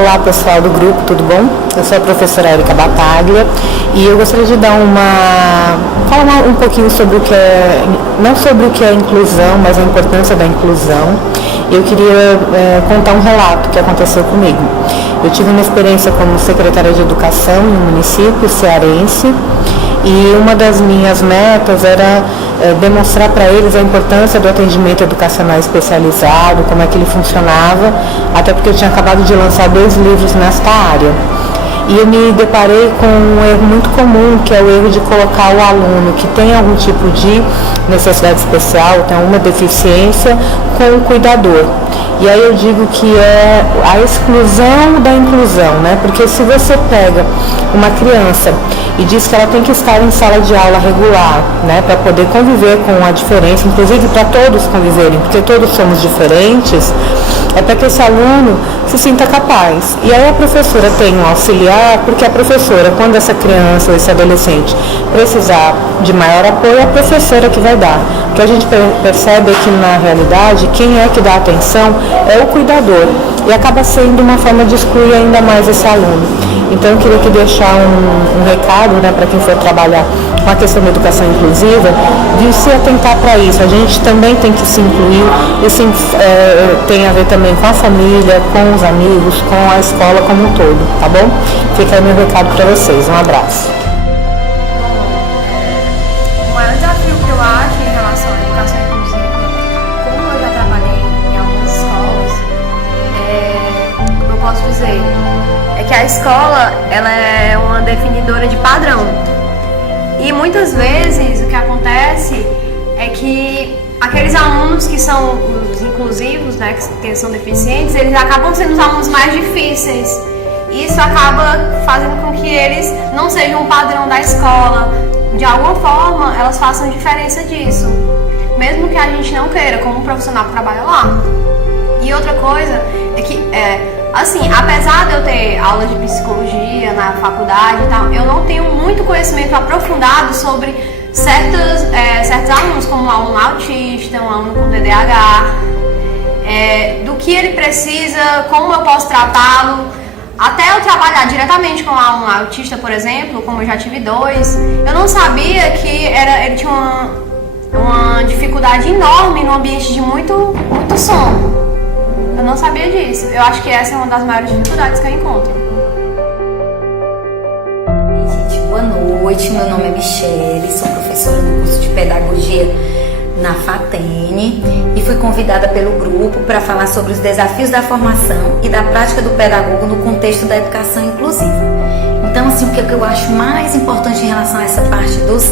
Olá pessoal do grupo, tudo bom? Eu sou a professora Érica Bataglia e eu gostaria de falar um pouquinho sobre o que é, não sobre o que é inclusão, mas a importância da inclusão. Eu queria contar um relato que aconteceu comigo. Eu tive uma experiência como secretária de educação em um município cearense e uma das minhas metas era demonstrar para eles a importância do atendimento educacional especializado, como é que ele funcionava, até porque eu tinha acabado de lançar 2 livros nesta área. E eu me deparei com um erro muito comum, que é o erro de colocar o aluno que tem algum tipo de necessidade especial, tem alguma deficiência, com o cuidador. E aí eu digo que é a exclusão da inclusão, né? Porque se você pega uma criança e diz que ela tem que estar em sala de aula regular, né, para poder conviver com a diferença, inclusive para todos conviverem, porque todos somos diferentes, é para que esse aluno se sinta capaz. E aí a professora tem um auxiliar, porque a professora, quando essa criança ou esse adolescente precisar de maior apoio, é a professora que vai dar. O que a gente percebe é que, na realidade, quem é que dá atenção é o cuidador. E acaba sendo uma forma de excluir ainda mais esse aluno. Então eu queria aqui deixar um recado, né, para quem for trabalhar com a questão da educação inclusiva, de se atentar para isso. A gente também tem que se incluir, isso tem a ver também com a família, com os amigos, com a escola como um todo, tá bom? Fica aí meu recado para vocês. Um abraço. O maior desafio que eu acho em relação à educação inclusiva, como eu já trabalhei em algumas escolas, como eu posso dizer, é que a escola ela é uma definidora de padrão. E muitas vezes o que acontece é que aqueles alunos que são os inclusivos, né, que são deficientes, eles acabam sendo os alunos mais difíceis. Isso acaba fazendo com que eles não sejam o padrão da escola. De alguma forma, elas façam diferença disso, mesmo que a gente não queira, como um profissional que trabalha lá. E outra coisa é que, assim, apesar de eu ter aula de psicologia na faculdade e tal, eu não tenho muito conhecimento aprofundado sobre certos alunos, como um aluno autista, um aluno com TDAH, do que ele precisa, como eu posso tratá-lo. Até eu trabalhar diretamente com um aluno autista, por exemplo, como eu já tive 2, eu não sabia que ele tinha uma dificuldade enorme no ambiente de muito som. Eu não sabia disso. Eu acho que essa é uma das maiores dificuldades que eu encontro. Gente, boa noite. Meu nome é Michele, sou professora no curso de Pedagogia na FATEN e fui convidada pelo grupo para falar sobre os desafios da formação e da prática do pedagogo no contexto da educação inclusiva. Então, assim, o que eu acho mais importante em relação a essa parte dos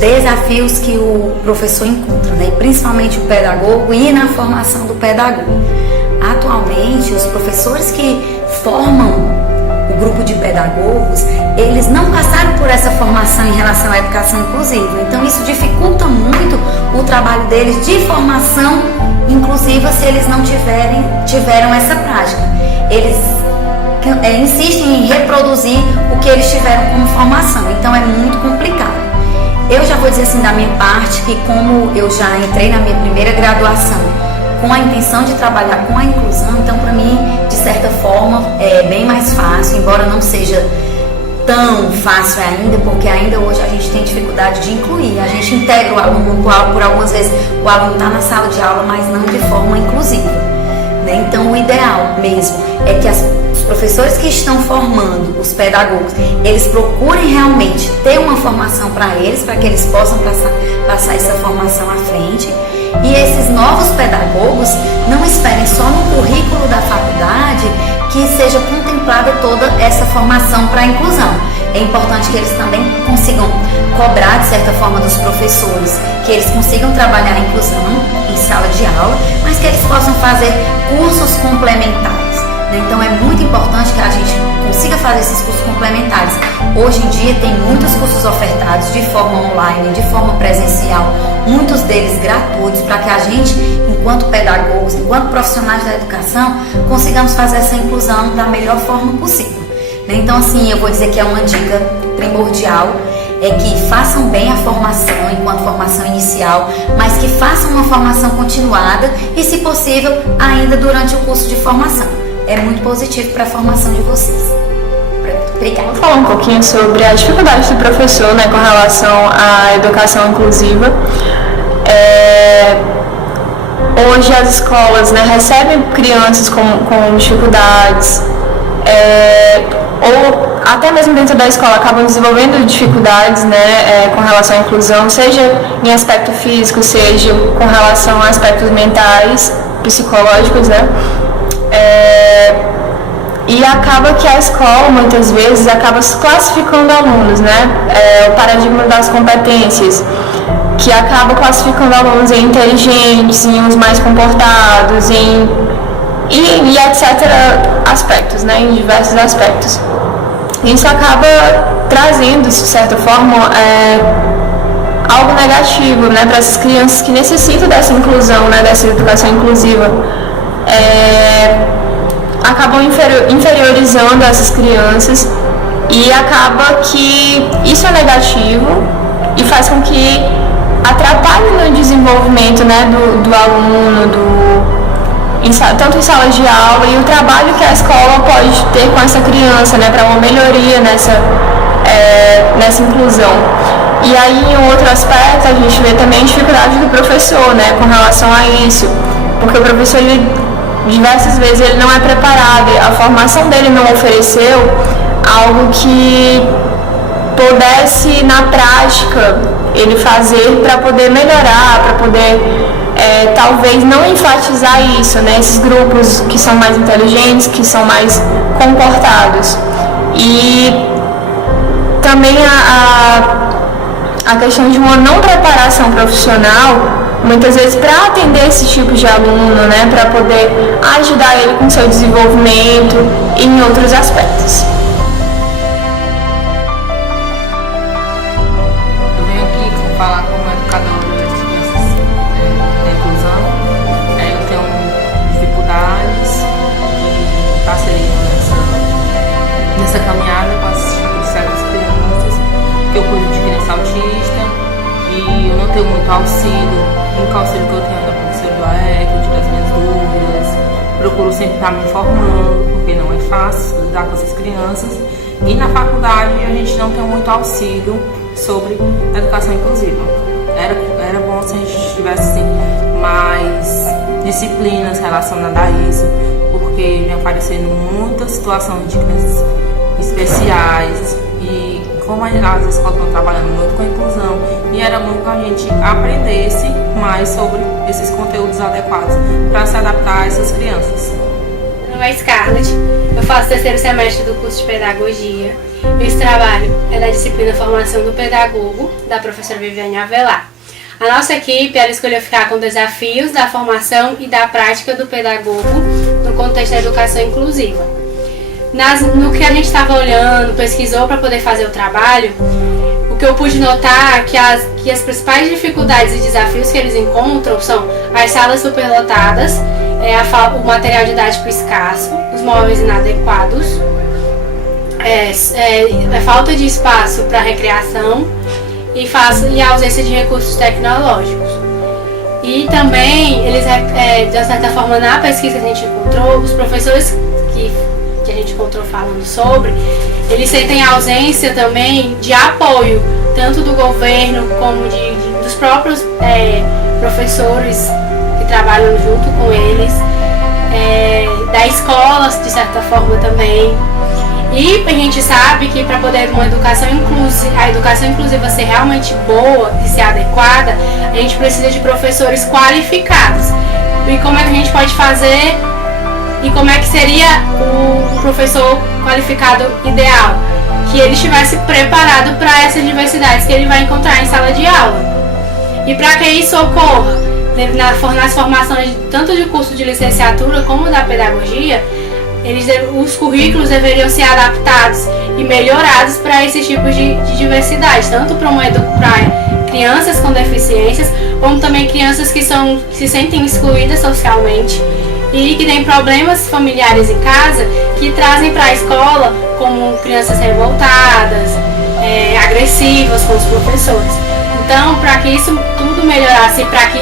desafios que o professor encontra, né? Principalmente o pedagogo e na formação do pedagogo. Atualmente, os professores que formam o grupo de pedagogos, eles não passaram por essa formação em relação à educação inclusiva. Então, isso dificulta muito o trabalho deles de formação inclusiva se eles não tiveram essa prática. Eles insistem em reproduzir o que eles tiveram como formação. Então, é muito complicado. Eu já vou dizer assim da minha parte que, como eu já entrei na minha primeira graduação com a intenção de trabalhar com a inclusão, então para mim, de certa forma, é bem mais fácil, embora não seja tão fácil ainda, porque ainda hoje a gente tem dificuldade de incluir. A gente integra o aluno por algumas vezes, o aluno está na sala de aula, mas não de forma inclusiva, né? Então o ideal mesmo é que os professores que estão formando os pedagogos, eles procurem realmente ter uma formação para eles, para que eles possam passar essa formação à frente. E esses novos pedagogos não esperem só no currículo da faculdade que seja contemplada toda essa formação para a inclusão. É importante que eles também consigam cobrar, de certa forma, dos professores, que eles consigam trabalhar a inclusão em sala de aula, mas que eles possam fazer cursos complementares. Então é muito importante que a gente consiga fazer esses cursos complementares. Hoje em dia tem muitos cursos ofertados de forma online, de forma presencial, muitos deles gratuitos, para que a gente, enquanto pedagogos, enquanto profissionais da educação, consigamos fazer essa inclusão da melhor forma possível. Então, assim, eu vou dizer que é uma dica primordial, é que façam bem a formação enquanto formação inicial, mas que façam uma formação continuada e, se possível, ainda durante o curso de formação. é muito positivo para a formação de vocês. Obrigada. Vou falar um pouquinho sobre a dificuldade do professor, né, com relação à educação inclusiva. Hoje as escolas, né, recebem crianças com dificuldades, ou até mesmo dentro da escola acabam desenvolvendo dificuldades, né, com relação à inclusão, seja em aspecto físico, seja com relação a aspectos mentais, psicológicos, né. E acaba que a escola, muitas vezes, acaba classificando alunos, né? O paradigma das competências, que acaba classificando alunos em inteligentes, em uns mais comportados, e etc. aspectos, né? Em diversos aspectos. Isso acaba trazendo, de certa forma, algo negativo, né? Para essas crianças que necessitam dessa inclusão, né? Dessa educação inclusiva. Acabam inferiorizando essas crianças e acaba que isso é negativo e faz com que atrapalhe no desenvolvimento, né, do aluno, tanto em salas de aula e o trabalho que a escola pode ter com essa criança, né, para uma melhoria nessa inclusão. E aí, em outro aspecto, a gente vê também a dificuldade do professor, né, com relação a isso, porque o professor, diversas vezes ele não é preparado, a formação dele não ofereceu algo que pudesse na prática ele fazer para poder melhorar, para poder talvez não enfatizar isso, né? Esses grupos que são mais inteligentes, que são mais comportados. E também a questão de uma não preparação profissional, muitas vezes para atender esse tipo de aluno, né, para poder ajudar ele com seu desenvolvimento e em outros aspectos. Eu venho aqui falar como educadora de crianças da inclusão. Eu tenho dificuldades de estar nessa caminhada com as certas crianças, porque eu cuido de criança autista e eu não tenho muito auxílio. O único auxílio que eu tenho é da professora do AEC, eu tiro as minhas dúvidas, procuro sempre estar me informando, porque não é fácil lidar com essas crianças. E na faculdade a gente não tem muito auxílio sobre a educação inclusiva. Era bom se a gente tivesse assim, mais disciplinas relacionadas a isso, porque vem aparecendo muitas situações de crianças especiais e como as escolas estão trabalhando muito com a inclusão, e era bom que a gente aprendesse mais sobre esses conteúdos adequados para se adaptar a essas crianças. Meu nome é Scarlett, eu faço o terceiro semestre do curso de Pedagogia. Esse trabalho é da disciplina Formação do Pedagogo, da professora Viviane Avelar. A nossa equipe ela escolheu ficar com desafios da formação e da prática do pedagogo no contexto da educação inclusiva. No que a gente estava olhando, pesquisou para poder fazer o trabalho, o que eu pude notar é que as principais dificuldades e desafios que eles encontram são as salas superlotadas, o material didático escasso, os móveis inadequados, a falta de espaço para recreação e a ausência de recursos tecnológicos. E também, eles, de certa forma, na pesquisa que a gente encontrou, os professores que a gente encontrou falando sobre, eles sentem a ausência também de apoio, tanto do governo como dos próprios professores que trabalham junto com eles, da escola, de certa forma também. E a gente sabe que para poder a educação inclusiva ser realmente boa e ser adequada, a gente precisa de professores qualificados. E como é que a gente pode fazer? E como é que seria o professor qualificado ideal? Que ele estivesse preparado para essas diversidades que ele vai encontrar em sala de aula. E para que isso ocorra, nas formações tanto de curso de licenciatura como da pedagogia, os currículos deveriam ser adaptados e melhorados para esses tipos de diversidade, tanto para crianças com deficiências, como também crianças que se sentem excluídas socialmente e que têm problemas familiares em casa que trazem para a escola, como crianças revoltadas, agressivas com os professores. Então, para que isso tudo melhorasse, para que,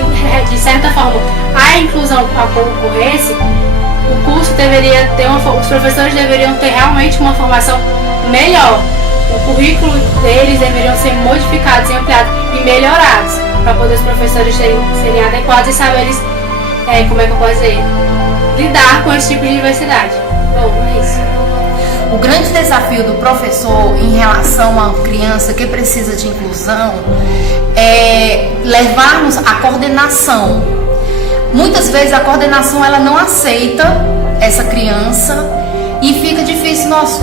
de certa forma, a inclusão ocorresse, o curso deveria ter os professores deveriam ter realmente uma formação melhor. O currículo deles deveriam ser modificados e ampliados e melhorados para poder os professores serem adequados e saberem, como é que eu posso dizer, lidar com esse tipo de diversidade. Bom, é isso. O grande desafio do professor em relação a uma criança que precisa de inclusão é levarmos a coordenação. Muitas vezes a coordenação ela não aceita essa criança e fica difícil nós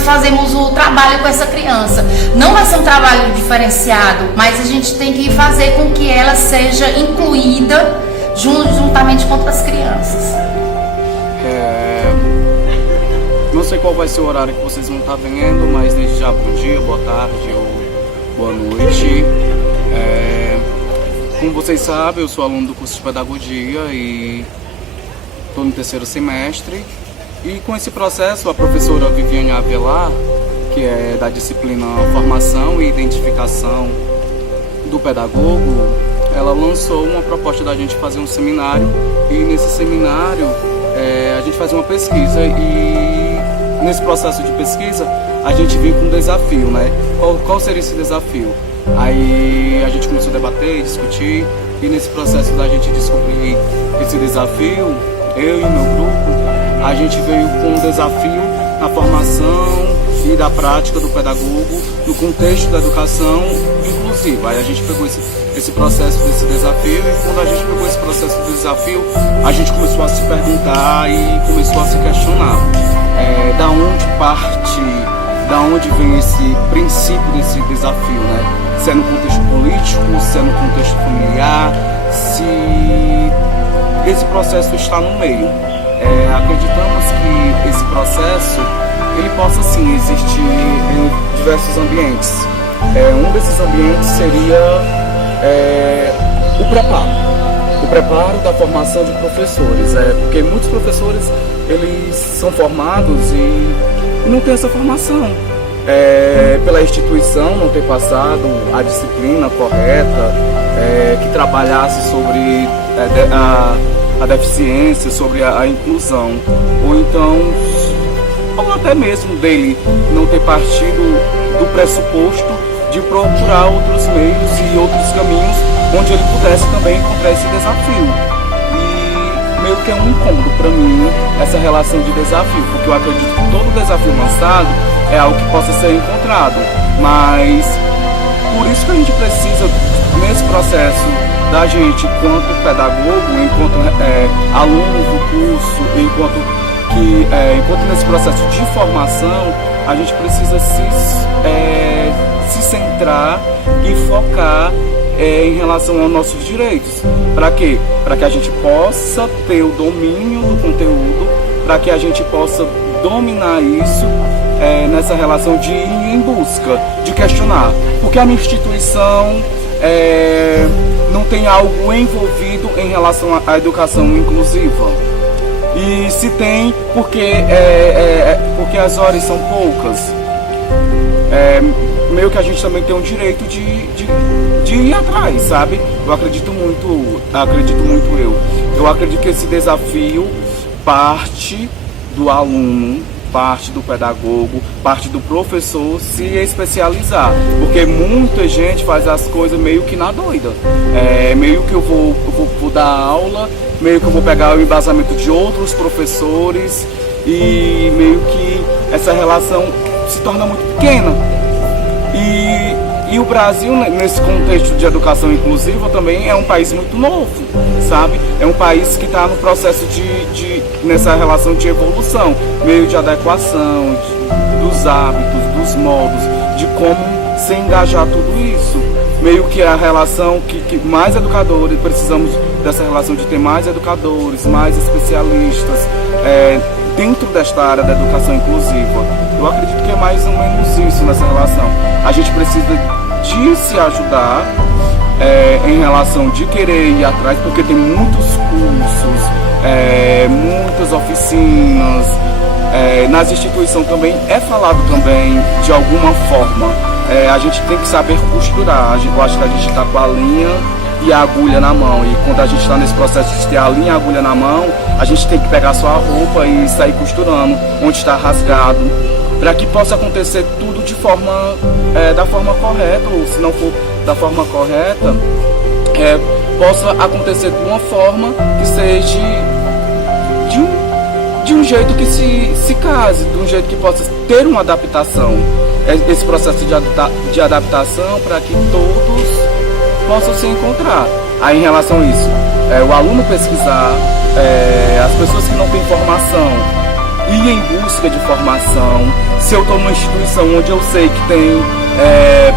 fazemos o trabalho com essa criança. Não vai ser um trabalho diferenciado, mas a gente tem que fazer com que ela seja incluída juntamente com outras crianças. Não sei qual vai ser o horário que vocês vão estar vendo, mas desde já bom dia, boa tarde ou boa noite. Como vocês sabem, eu sou aluno do curso de Pedagogia e estou no 3º semestre. E com esse processo, a professora Viviane Avelar, que é da disciplina Formação e Identificação do Pedagogo, ela lançou uma proposta da gente fazer um seminário. E nesse seminário a gente faz uma pesquisa e nesse processo de pesquisa a gente vem com um desafio, né? Qual seria esse desafio? Aí a gente começou a debater, discutir, e nesse processo da gente descobrir esse desafio, eu e o meu grupo, a gente veio com um desafio na formação e da prática do pedagogo no contexto da educação inclusiva. Aí a gente pegou esse processo desse desafio, e quando a gente pegou esse processo do desafio, a gente começou a se perguntar e começou a se questionar da onde parte, da onde vem esse princípio desse desafio, né? Se é no contexto político, se é no contexto familiar, se esse processo está no meio. Acreditamos que esse processo ele possa sim existir em diversos ambientes. Um desses ambientes seria o preparo da formação de professores, porque muitos professores eles são formados e não têm essa formação. Pela instituição não ter passado a disciplina correta, que trabalhasse sobre a deficiência, sobre a inclusão, ou até mesmo dele não ter partido do pressuposto de procurar outros meios e outros caminhos onde ele pudesse também encontrar esse desafio. E meio que é um incômodo para mim essa relação de desafio, porque eu acredito que todo desafio lançado é algo que possa ser encontrado, mas por isso que a gente precisa, nesse processo da gente, enquanto pedagogo, enquanto aluno do curso, enquanto nesse processo de formação, a gente precisa se centrar e focar em relação aos nossos direitos. Para quê? Para que a gente possa ter o domínio do conteúdo, para que a gente possa dominar isso nessa relação de ir em busca, de questionar. Porque a minha instituição não tem algo envolvido em relação à educação inclusiva. E se tem, porque as horas são poucas. Meio que a gente também tem o direito de ir atrás, sabe? Eu acredito muito eu acredito que esse desafio parte do aluno, parte do pedagogo, parte do professor se especializar, porque muita gente faz as coisas meio que na doida, meio que eu vou dar aula, meio que eu vou pegar o embasamento de outros professores e meio que essa relação se torna muito pequena. E o Brasil, nesse contexto de educação inclusiva, também é um país muito novo, sabe? É um país que está no processo nessa relação de evolução, meio de adequação, dos hábitos, dos modos, de como se engajar tudo isso. Meio que a relação que mais educadores, precisamos dessa relação de ter mais educadores, mais especialistas dentro desta área da educação inclusiva. Eu acredito que é mais ou menos isso nessa relação. A gente precisa de se ajudar em relação de querer ir atrás, porque tem muitos cursos, muitas oficinas, nas instituições também é falado também de alguma forma. A gente tem que saber costurar. Eu acho que a gente está com a linha e a agulha na mão. E quando a gente está nesse processo de ter a linha e a agulha na mão, a gente tem que pegar só a roupa e sair costurando onde está rasgado, para que possa acontecer tudo de forma, da forma correta, ou se não for da forma correta, possa acontecer de uma forma que seja de um jeito que se case, de um jeito que possa ter uma adaptação. Esse processo de adaptação para que todos possam se encontrar. Aí, em relação a isso, o aluno pesquisar, as pessoas que não têm formação ir em busca de formação. Se eu estou numa instituição onde eu sei que tem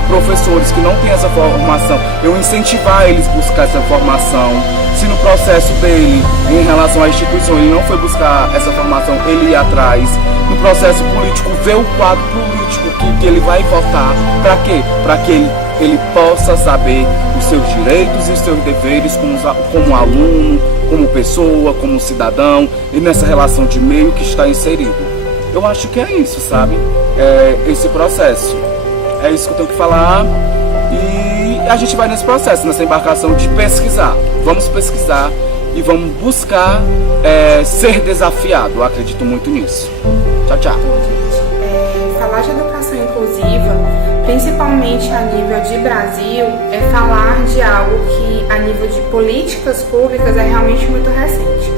professores que não têm essa formação, eu incentivar eles a buscar essa formação. Se no processo dele, em relação à instituição, ele não foi buscar essa formação, ele ir atrás. No processo político, ver o quadro político que ele vai votar. Para quê? Para que ele possa saber os seus direitos e os seus deveres como aluno, como pessoa, como cidadão, e nessa relação de meio que está inserido. Eu acho que é isso, sabe? Esse processo. É isso que eu tenho que falar. E a gente vai nesse processo, nessa embarcação de pesquisar. Vamos pesquisar e vamos buscar ser desafiado. Eu acredito muito nisso. Tchau, tchau. Falar de educação inclusiva, principalmente a nível de Brasil, é falar de algo que a nível de políticas públicas é realmente muito recente.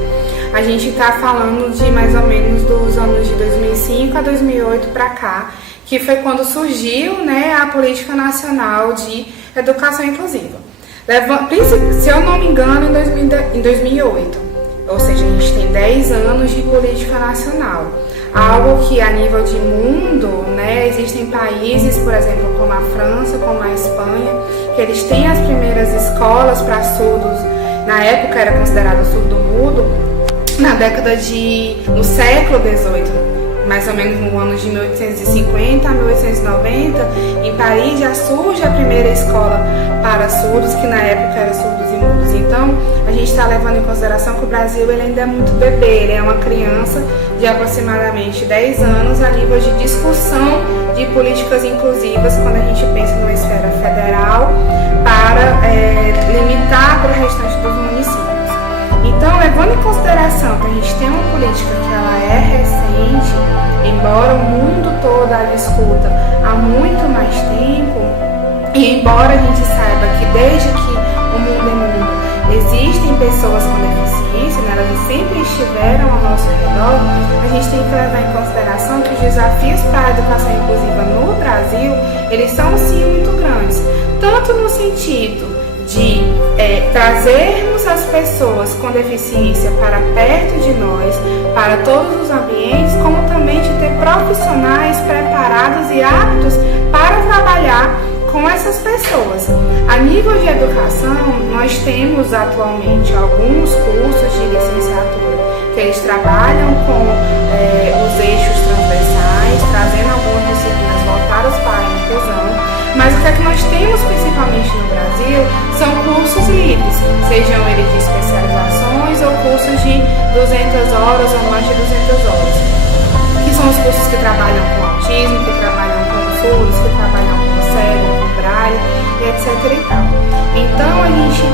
A gente está falando de mais ou menos dos anos de 2005 a 2008 para cá, que foi quando surgiu, né, a Política Nacional de Educação Inclusiva. Se eu não me engano, em 2008, ou seja, a gente tem 10 anos de política nacional. Algo que a nível de mundo, né, existem países, por exemplo, como a França, como a Espanha, que eles têm as primeiras escolas para surdos, na época era considerado surdo-mudo, no século XVIII. Mais ou menos no ano de 1850 a 1890, em Paris já surge a primeira escola para surdos, que na época era surdos e mudos. Então, a gente está levando em consideração que o Brasil ele ainda é muito bebê, ele é uma criança de aproximadamente 10 anos a nível de discussão de políticas inclusivas quando a gente pensa numa esfera federal para limitar para o restante dos municípios. Então, levando em consideração que a gente tem uma política que ela é recente, embora o mundo todo a discuta há muito mais tempo, e embora a gente saiba que desde que o mundo é mundo, existem pessoas com deficiência, né, elas sempre estiveram ao nosso redor, a gente tem que levar em consideração que os desafios para a educação inclusiva no Brasil, eles são sim muito grandes, tanto no sentido de trazermos as pessoas com deficiência para perto de nós, para todos os ambientes, como também de ter profissionais preparados e aptos para trabalhar com essas pessoas. A nível de educação, nós temos atualmente alguns cursos de licenciatura que eles trabalham com os eixos transversais, trazendo algumas disciplinas voltadas para a inclusão. Mas o que é que nós temos principalmente no Brasil são cursos livres, sejam eles de especializações ou cursos de 200 horas ou mais de 200 horas, que são os cursos que trabalham com autismo, que trabalham com surdos, que trabalham com cego, com braille, etc. e tal. Então a gente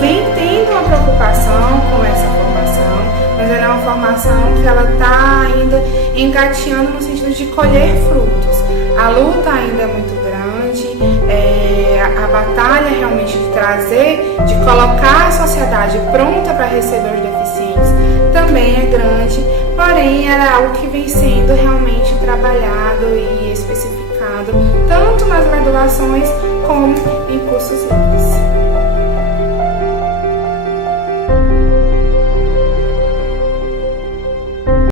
vem tendo uma preocupação com essa formação, mas ela é uma formação que ela está ainda engateando no sentido de colher frutos. A luta ainda é muito grande, a batalha realmente de trazer, de colocar a sociedade pronta para receber os deficientes também é grande, porém era algo que vem sendo realmente trabalhado e especificado tanto nas graduações como em cursos livres.